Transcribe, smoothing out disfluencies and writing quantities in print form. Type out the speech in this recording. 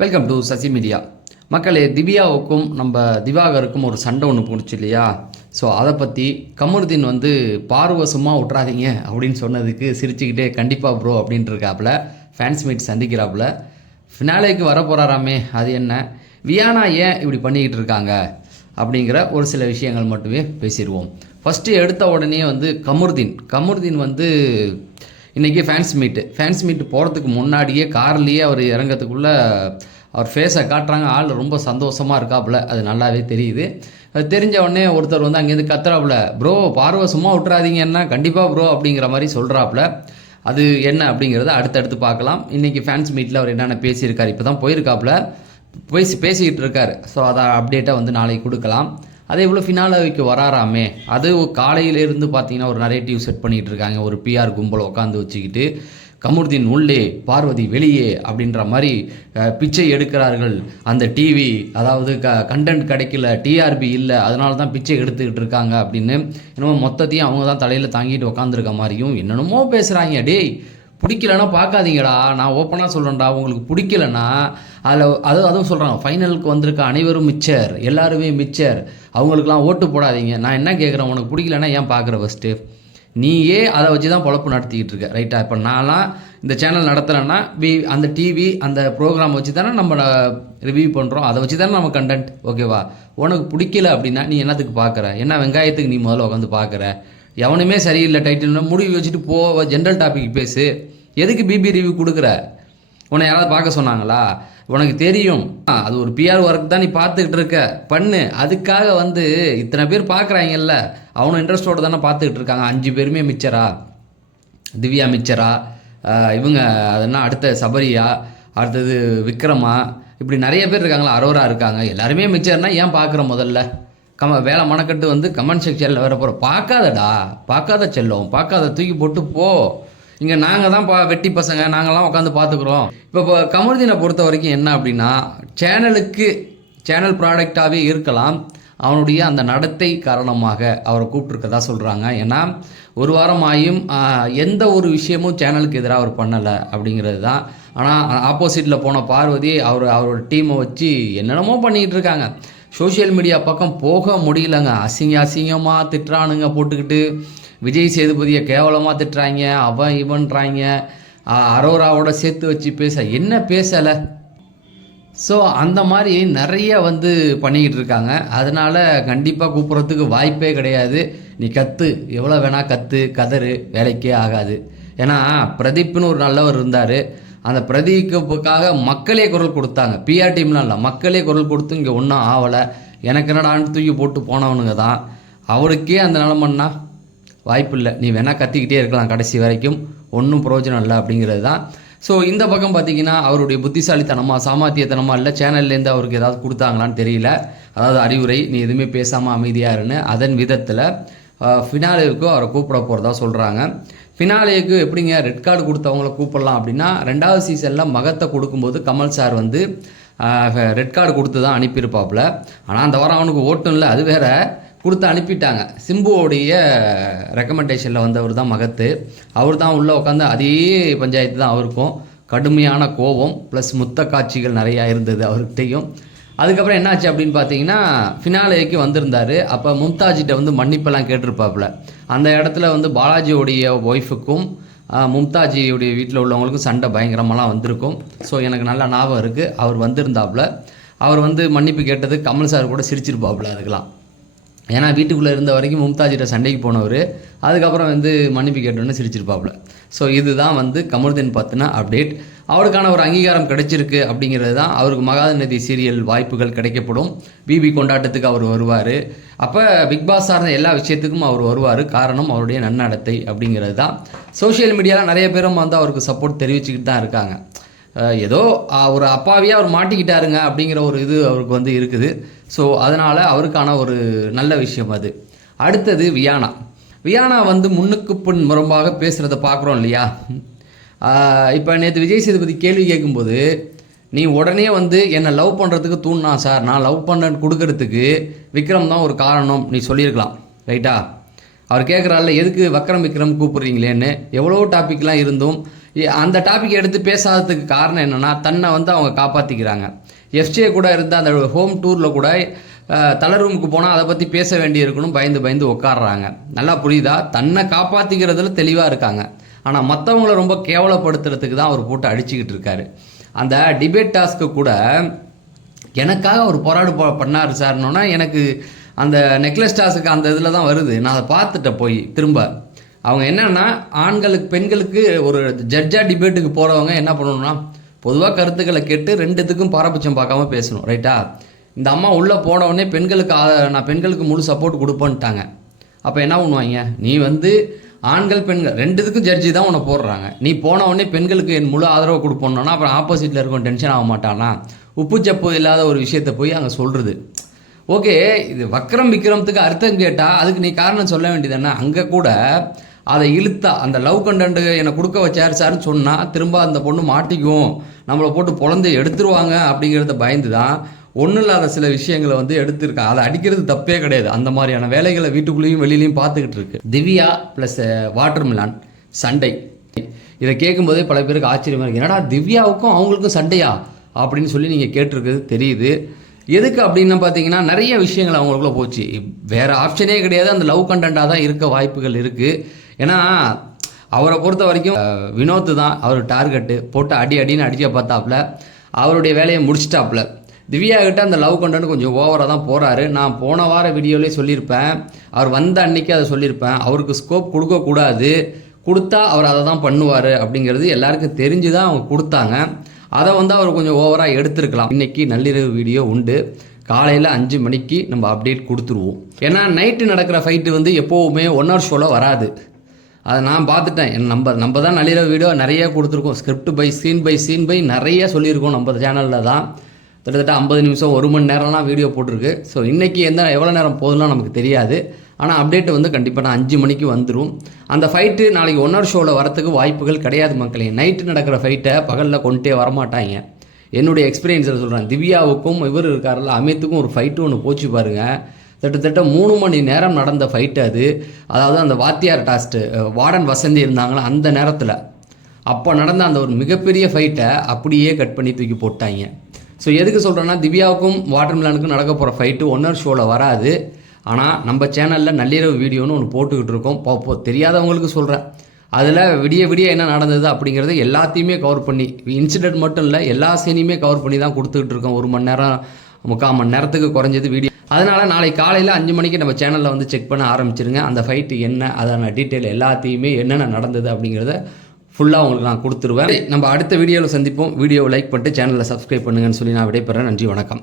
Welcome to Sasi media. மக்களே, திவ்யாவுக்கும் நம்ம திவாகருக்கும் ஒரு சண்டை ஒன்று போணுச்சு இல்லையா? ஸோ அதை பற்றி கமருதீன் வந்து பார்வை சும்மா விட்றாதீங்க அப்படின்னு சொன்னதுக்கு சிரிச்சுக்கிட்டே கண்டிப்பாக ப்ரோ அப்படின்ட்டு இருக்காப்புல. Fans meet சந்திக்கிறாப்புல. ஃபினாலேக்கு வர போகிறாராமே, அது என்ன, வியானா ஏன் இப்படி பண்ணிக்கிட்டு இருக்காங்க அப்படிங்கிற ஒரு சில விஷயங்கள் மட்டுமே பேசிடுவோம். ஃபஸ்ட்டு எடுத்த உடனே வந்து கமருதீன் வந்து இன்றைக்கி ஃபேன்ஸ் மீட்டு போகிறதுக்கு முன்னாடியே கார்லேயே அவர் இறங்கிறதுக்குள்ளே அவர் ஃபேஸை காட்டுறாங்க. ஆள் ரொம்ப சந்தோஷமாக இருக்காப்புல, அது நல்லாவே தெரியுது. அது தெரிஞ்ச உடனே ஒருத்தர் வந்து அங்கேருந்து கத்துறாப்புல, ப்ரோ பார்வை சும்மா விட்றாதீங்கன்னா கண்டிப்பாக ப்ரோ அப்படிங்கிற மாதிரி சொல்கிறாப்புல. அது என்ன அப்படிங்கிறத அடுத்தடுத்து பார்க்கலாம். இன்றைக்கி ஃபேன்ஸ் மீட்டில் அவர் என்னென்ன பேசியிருக்காரு, இப்போ தான் போயிருக்காப்புல, பேசிக்கிட்டு இருக்கார். ஸோ அதை அப்டேட்டாக வந்து நாளைக்கு கொடுக்கலாம். அதே போல் ஃபினாலேக்கு வராராமே, அது காலையிலேருந்து பார்த்தீங்கன்னா ஒரு நரேட்டிவ் செட் பண்ணிகிட்டு இருக்காங்க. ஒரு பிஆர் கும்பலை உட்காந்து வச்சுக்கிட்டு கமருதீன் உள்ளே பார்வதி வெளியே அப்படின்ற மாதிரி பிச்சை எடுக்கிறார்கள். அந்த டிவி, அதாவது கண்டென்ட் கிடைக்கல, டிஆர்பி இல்லை, அதனால தான் பிச்சை எடுத்துக்கிட்டு இருக்காங்க அப்படின்னு என்னமோ மொத்தத்தையும் அவங்க தான் தலையில் தாங்கிட்டு உட்காந்துருக்க மாதிரியும் என்னென்னமோ பேசுகிறாங்க. டேய், பிடிக்கலன்னா பார்க்காதீங்கடா, நான் ஓப்பனாக சொல்கிறேன்டா. உங்களுக்கு பிடிக்கலன்னா அதுவும் சொல்கிறாங்க, ஃபைனலுக்கு வந்திருக்க அனைவரும் மிச்சர், எல்லாருமே மிச்சர், அவங்களுக்குலாம் ஓட்டு போடாதீங்க. நான் என்ன கேட்குறேன், உனக்கு பிடிக்கலன்னா ஏன் பார்க்குற? ஃபஸ்ட்டு நீயே அதை வச்சு தான் பொழப்பு நடத்திக்கிட்டு இருக்க, ரைட்டா? இப்போ நான்லாம் இந்த சேனல் நடத்துகிறேன்னா அந்த டிவி அந்த ப்ரோக்ராம் வச்சு தானே நம்ம ரிவ்யூ பண்ணுறோம், அதை வச்சு தானே நம்ம கண்டென்ட், ஓகேவா? உனக்கு பிடிக்கல அப்படின்னா நீ என்னத்துக்கு பார்க்குற? என்ன வெங்காயத்துக்கு நீ முதல்ல உட்காந்து பார்க்குற? எவனுமே சரியில்லை டைட்டில்னா முடிவு வச்சுட்டு போ, ஜென்ரல் டாபிக் பேசு. எதுக்கு பிபி ரிவ்யூ கொடுக்குற? உன்னை யாராவது பார்க்க சொன்னாங்களா? உனக்கு தெரியும் அது ஒரு பிஆர் ஒர்க் தான், நீ பார்த்துக்கிட்டு இருக்க, பண்ணு. அதுக்காக வந்து இத்தனை பேர் பார்க்குறாங்கல்ல, அவனும் இன்ட்ரெஸ்டோடு தானே பார்த்துக்கிட்டு இருக்காங்க. 5 பேருமே மிச்சரா, திவ்யா மிச்சரா, இவங்க அதெல்லாம் அடுத்த சபரியா, அடுத்தது விக்ரமா, இப்படி நிறைய பேர் இருக்காங்களா, அரோரா இருக்காங்க, எல்லாருமே மிச்சர்னா ஏன் பார்க்குற? முதல்ல வேலை மனக்கட்டு வந்து கமெண்ட் செக்ஷனில் வர போகிற. பார்க்காதடா, பார்க்காத செல்லும், பார்க்காத தூக்கி போட்டு போ. இங்கே நாங்கள் தான் வெட்டி பசங்க, நாங்கள்லாம் உட்காந்து பார்த்துக்குறோம். இப்போ கமருதீனை பொறுத்த வரைக்கும் என்ன அப்படின்னா, சேனல் ப்ராடக்டாகவே இருக்கலாம், அவனுடைய அந்த நடத்தை காரணமாக அவரை கூப்பிட்ருக்கதா சொல்கிறாங்க. ஏன்னா ஒரு வாரம் ஆகியும் எந்த ஒரு விஷயமும் சேனலுக்கு எதிராக அவர் பண்ணலை அப்படிங்கிறது தான். ஆனால் ஆப்போசிட்டில் போன பார்வதி அவரோட டீமை வச்சு என்னென்னமோ பண்ணிக்கிட்டு இருக்காங்க. சோஷியல் மீடியா பக்கம் போக முடியலங்க. அசிங்கமாக திட்டுறானுங்க போட்டுக்கிட்டு. விஜய் சேதுபதியை கேவலமாக திட்டுறாங்க, இவன்றாங்க, அரோராவோட சேர்த்து வச்சு என்ன பேசலை? ஸோ அந்த மாதிரி நிறைய வந்து பண்ணிக்கிட்டு இருக்காங்க. அதனால் கண்டிப்பாக கூப்பிட்றதுக்கு வாய்ப்பே கிடையாது. நீ கற்று, எவ்வளோ வேணால் கற்று, கதறு, வேலைக்கே ஆகாது. ஏன்னா பிரதீப்னு ஒரு நல்லவர் இருந்தார். அந்த பிரதீப்புக்காக மக்களே குரல் கொடுத்தாங்க, பிஆர் டீம்லாம் இல்லை, மக்களே குரல் கொடுத்து இங்கே ஒன்றும் ஆகலை. எனக்கு என்னடான்னு தூக்கி போட்டு போனவனுங்க தான். அவருக்கே அந்த நிலமன்னா வாய்ப்பு இல்லை. நீ வேணால் கத்திக்கிட்டே இருக்கலாம் கடைசி வரைக்கும், ஒன்றும் பிரயோஜனம் இல்லை அப்படிங்கிறது தான். ஸோ இந்த பக்கம் பார்த்தீங்கன்னா அவருடைய புத்திசாலித்தனமாக சாமர்த்தியத்தனமாக இல்லை, சேனல்லேருந்து அவருக்கு ஏதாவது கொடுத்தாங்களான்னு தெரியல. அதாவது அறிவுரை, நீ எதுவுமே பேசாமல் அமைதியாக இருன்னு. அதன் விதத்தில் ஃபினாலேவுக்கும் அவரை கூப்பிட போகிறதா சொல்கிறாங்க. ஃபினாலேக்கு எப்படிங்க ரெட் கார்டு கொடுத்தவங்கள கூப்பிடலாம் அப்படின்னா, 2வது சீசனில் மகத்தை கொடுக்கும்போது கமல் சார் வந்து ரெட் கார்டு கொடுத்து தான் அனுப்பியிருப்பாப்புல. ஆனால் அந்த வாரம் அவனுக்கு ஓட்டும் இல்லை, அது வேற, கொடுத்து அனுப்பிட்டாங்க. சிம்புவோடைய ரெக்கமெண்டேஷனில் வந்தவர் தான் மகத்து. அவர் தான் உள்ளே உட்காந்து, அதே பஞ்சாயத்து தான் அவருக்கும். கடுமையான கோபம் ப்ளஸ் முத்த காட்சிகள் நிறையா இருந்தது அவர்கிட்டையும். அதுக்கப்புறம் என்னாச்சு அப்படின்னு பார்த்தீங்கன்னா, ஃபினாலேக்கு வந்திருந்தார். அப்போ மும்தாஜிட்ட வந்து மன்னிப்பெல்லாம் கேட்டிருப்பாப்புல. அந்த இடத்துல வந்து பாலாஜியோடைய ஒய்ஃபுக்கும் மும்தாஜியுடைய வீட்டில் உள்ளவங்களுக்கும் சண்டை பயங்கரமாலாம் வந்திருக்கும். ஸோ எனக்கு நல்லா ஞாபகம் இருக்குது. அவர் வந்திருந்தாப்புல. அவர் வந்து மன்னிப்பு கேட்டது கமல் சார் கூட சிரிச்சிருப்பாப்புல அதுக்கெலாம். ஏன்னா வீட்டுக்குள்ளே இருந்த வரைக்கும் மும்தாஜிட்ட சண்டைக்கு போனவர், அதுக்கப்புறம் வந்து மன்னிப்பு கேட்டோன்னு சிரிச்சிருப்பாப்புல. ஸோ இதுதான் வந்து கமருதீன் பற்றின அப்டேட். அவருக்கான ஒரு அங்கீகாரம் கிடைச்சிருக்கு அப்படிங்கிறது தான். அவருக்கு மகாநதி சீரியல் வாய்ப்புகள் கிடைக்கப்படும். பிபி கொண்டாட்டத்துக்கு அவர் வருவார். அப்போ பிக் பாஸ் சார்ந்த எல்லா விஷயத்துக்கும் அவர் வருவார். காரணம் அவருடைய நன்னடத்தை அப்படிங்கிறது தான். சோஷியல் மீடியாவில் நிறைய பேரும் வந்து அவருக்கு சப்போர்ட் தெரிவிச்சுக்கிட்டு தான் இருக்காங்க. ஏதோ ஒரு அப்பாவியாக அவர் மாட்டிக்கிட்டாருங்க அப்படிங்கிற ஒரு இது அவருக்கு வந்து இருக்குது. ஸோ அதனால் அவருக்கான ஒரு நல்ல விஷயம் அது. அடுத்தது வியானா வந்து முன்னுக்கு பின் முரம்பாக பேசுகிறத பார்க்குறோம் இல்லையா? இப்போ நேற்று விஜய் சேதுபதி கேள்வி கேட்கும்போது, நீ உடனே வந்து என்னை லவ் பண்ணுறதுக்கு தூண்டினா சார், நான் லவ் பண்ணுறேன்னு கொடுக்கறதுக்கு விக்ரம் தான் ஒரு காரணம் நீ சொல்லியிருக்கலாம், ரைட்டா? அவர் கேட்குறாருல, எதுக்கு விக்ரம் கூப்பிட்றீங்களேன்னு. எவ்வளோ டாப்பிக்லாம் இருந்தும் அந்த டாபிக் எடுத்து பேசாததுக்கு காரணம் என்னென்னா தன்னை வந்து அவங்க காப்பாற்றிக்கிறாங்க. எஃப்ஜே கூட இருந்த அந்த ஹோம் டூரில் கூட தலை ரூமுக்கு போனால் அதை பற்றி பேச வேண்டி இருக்கணும், பயந்து பயந்து உட்காடுறாங்க. நல்லா புரியுதா? தன்னை காப்பாற்றிக்கிறதுல தெளிவாக இருக்காங்க. ஆனால் மற்றவங்கள ரொம்ப கேவலப்படுத்துறதுக்கு தான் அவர் போட்டு அடிச்சுக்கிட்டு இருக்காரு. அந்த டிபேட் டாஸ்க்கு கூட எனக்காக ஒரு போராடு பண்ணார் சார்னோன்னா எனக்கு அந்த நெக்லஸ் டாஸ்க்கு அந்த இதில் தான் வருது. நான் அதை பார்த்துட்டேன் போய் திரும்ப. அவங்க என்னென்னா ஆண்களுக்கு பெண்களுக்கு ஒரு ஜட்ஜாக டிபேட்டுக்கு போகிறவங்க என்ன பண்ணணும்னா பொதுவாக கருத்துக்களை கேட்டு ரெண்டுத்துக்கும் பாரபட்சம் பார்க்காம பேசணும். ரைட்டா? இந்த அம்மா உள்ளே போனவுடனே நான் பெண்களுக்கு முழு சப்போர்ட் கொடுப்பேன்ட்டாங்க. அப்போ என்ன பண்ணுவாங்க? நீ வந்து ஆண்கள் பெண்கள் ரெண்டுத்துக்கும் ஜட்ஜி தான் உன்னை போடுறாங்க. நீ போனவுடனே பெண்களுக்கு என் முழு ஆதரவு கொடுப்போம்னா அப்புறம் ஆப்போசிட்டில் இருக்கும் டென்ஷன் ஆக மாட்டானா? உப்பு சப்பு இல்லாத ஒரு விஷயத்தை போய் அங்கே சொல்கிறது. ஓகே, இது வக்ரம் விக்ரமத்துக்கு அர்த்தம் கேட்டால் அதுக்கு நீ காரணம் சொல்ல வேண்டியதுன்னா அங்கே கூட அதை இழுத்தா அந்த லவ் கண்டென்ட் என்னை கொடுக்க வச்சார் சார்னு சொன்னால் திரும்ப அந்த பொண்ணு மாட்டிக்கும், நம்மளை போட்டு பொழந்து எடுத்துருவாங்க அப்படிங்கிறத பயந்து தான் ஒன்றும் இல்லாத சில விஷயங்களை வந்து எடுத்துருக்கா. அதை அடிக்கிறது தப்பே கிடையாது. அந்த மாதிரியான வேலைகளை வீட்டுக்குள்ளேயும் வெளியிலையும் பார்த்துக்கிட்டு இருக்கு. திவ்யா ப்ளஸ் வாட்டர்மிலான் சண்டை. இதை கேட்கும்போதே பல பேருக்கு ஆச்சரியமாக இருக்குது. என்னடா திவ்யாவுக்கும் அவங்களுக்கும் சண்டையா அப்படின்னு சொல்லி நீங்கள் கேட்டிருக்குது தெரியுது. எதுக்கு அப்படின்னு பார்த்தீங்கன்னா நிறைய விஷயங்கள் அவங்களுக்குள்ள போச்சு. வேறு ஆப்ஷனே கிடையாது. அந்த லவ் கண்டென்ட்டாக தான் இருக்க வாய்ப்புகள் இருக்குது. ஏன்னா அவரை பொறுத்த வரைக்கும் வினோத்து தான் அவர் டார்கெட்டு போட்டு அடின்னு அடிக்க பார்த்தாப்புல அவருடைய வேலையை முடிச்சிட்டாப்புல. திவ்யா கிட்ட அந்த லவ் கண்டென்ட் கொஞ்சம் ஓவராக தான் போகிறாரு. நான் போன வார வீடியோவிலே சொல்லியிருப்பேன், அவர் வந்த அன்னைக்கு அதை சொல்லியிருப்பேன். அவருக்கு ஸ்கோப் கொடுக்கக்கூடாது, கொடுத்தா அவர் அதை தான் பண்ணுவார் அப்படிங்கிறது எல்லாருக்கும் தெரிஞ்சு தான் அவங்க கொடுத்தாங்க. அதை வந்து அவர் கொஞ்சம் ஓவராக எடுத்துருக்கலாம். இன்றைக்கி நள்ளிரவு வீடியோ உண்டு. காலையில் 5 மணிக்கு நம்ம அப்டேட் கொடுத்துருவோம். ஏன்னா நைட்டு நடக்கிற ஃபைட்டு வந்து எப்போவுமே 1 hour ஷோவில் வராது. அதை நான் பார்த்துட்டேன். நம்ம தான் நள்ளிரவு வீடியோ நிறைய கொடுத்துருக்கோம். ஸ்கிரிப்ட் பை சீன் பை நிறைய சொல்லியிருக்கோம். நம்ம சேனலில் தான் கிட்டத்தட்ட 50 நிமிஷம் 1 மணி நேரம்லாம் வீடியோ போட்டிருக்கு. ஸோ இன்றைக்கி எவ்வளோ நேரம் போகுதுன்னா நமக்கு தெரியாது. ஆனால் அப்டேட் வந்து கண்டிப்பாக நான் 5 மணிக்கு வந்துடும். அந்த ஃபைட்டு நாளைக்கு 1 hour ஷோவில் வரத்துக்கு வாய்ப்புகள் கிடையாது மக்களே. நைட்டு நடக்கிற ஃபைட்டை பகலில் கொண்டே வரமாட்டாங்க. என்னுடைய எக்ஸ்பீரியன்ஸில் சொல்கிறேன். திவ்யாவுக்கும் இவர் இருக்கார்ல அமித்துக்கும் ஒரு ஃபைட்டு ஒன்று போச்சு பாருங்கள். கிட்டத்தட்ட 3 மணி நேரம் நடந்த ஃபைட்டு அது. அதாவது அந்த வாத்தியார் டாஸ்ட்டு வார்டன் வசந்தி இருந்தாங்களா அந்த நேரத்தில் அப்போ நடந்த அந்த ஒரு மிகப்பெரிய ஃபைட்டை அப்படியே கட் பண்ணி தூக்கி போட்டாங்க. ஸோ எதுக்கு சொல்கிறேன்னா வித்யாவுக்கும் வாட்டர்மிலானுக்கும் நடக்க போகிற ஃபைட்டு 1 hour ஷோவில் வராது. ஆனால் நம்ம சேனலில் நள்ளிரவு வீடியோன்னு ஒன்று போட்டுக்கிட்டு இருக்கோம். தெரியாதவங்களுக்கு சொல்கிறேன். அதில் விடிய என்ன நடந்தது அப்படிங்கிறத எல்லாத்தையுமே கவர் பண்ணி இன்சிடென்ட் மட்டும் இல்லை எல்லா சீனையுமே கவர் பண்ணி தான் கொடுத்துக்கிட்டு இருக்கோம். 1 மணி நேரம் 3/4 மணி நேரத்துக்கு குறைஞ்சது வீடியோ. அதனால் நாளை காலையில் 5 மணிக்கு நம்ம சேனலில் வந்து செக் பண்ண ஆரம்பிச்சிருங்க. அந்த ஃபைட்டு என்ன அதான டீட்டெயில் எல்லாத்தையுமே என்னென்ன நடந்தது அப்படிங்கிறத ஃபுல்லாக உங்களுக்கு நான் கொடுத்துருவேன். நம்ம அடுத்த வீடியோவில் சந்திப்போம். வீடியோவை லைக் பண்ணிட்டு சேனலில் சப்ஸ்கிரைப் பண்ணுங்கன்னு சொல்லி நான் விடைபெறேன். நன்றி, வணக்கம்.